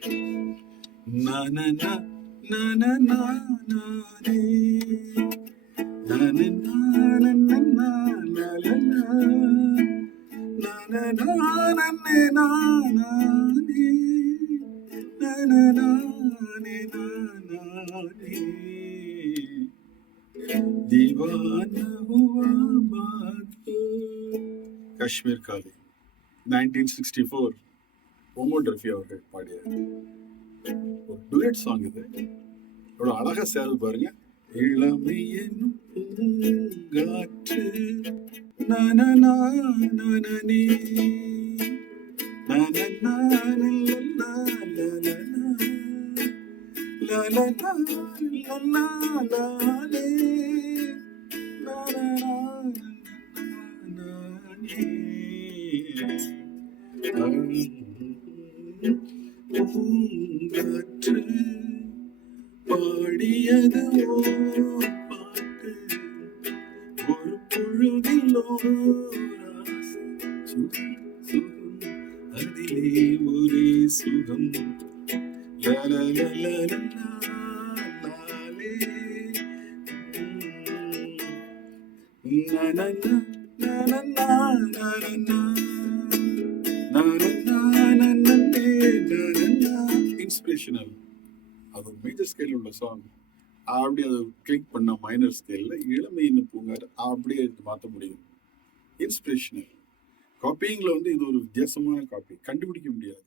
na na na na na na na re. Na na na na na na la la la. Na na na na na na na re. Na na na na na re. दीवाना हुआ बात. காஷ்மீர் காலி 1964 மொஹம்மட் ரஃபி அவர்கள் பாடிய ஒரு duet song. இது எவ்வளவு அழகா சேருது பாருங்க. இளமை என்னும் பூங்காற்று நனநா நனநீ நனநா லலலா லலலா லலலா லலலா லாலே லலலா நானே பூங்காற்று பாடியது ஓர் பாட்டு ஒரு பொழுதில் ஓர் ஆசை. சுகம் சுகம் அதிலே ஒரே சுகம் லலலலலலா லாலே நனநா நனநா நனநா நனநா நனநே நனநா. இன்ஸ்பிரேஷனல். அது மேஜர் ஸ்கேல் உள்ள சாங். அப்படி அதை கிளிக் பண்ண மைனர் ஸ்கேல்ல இளமைன்னு பூங்காரு அப்படியே எடுத்து மாற்ற முடியும். இன்ஸ்பிரேஷனல். காப்பியிங்ல வந்து இது ஒரு வித்தியாசமான காப்பி, கண்டுபிடிக்க முடியாது.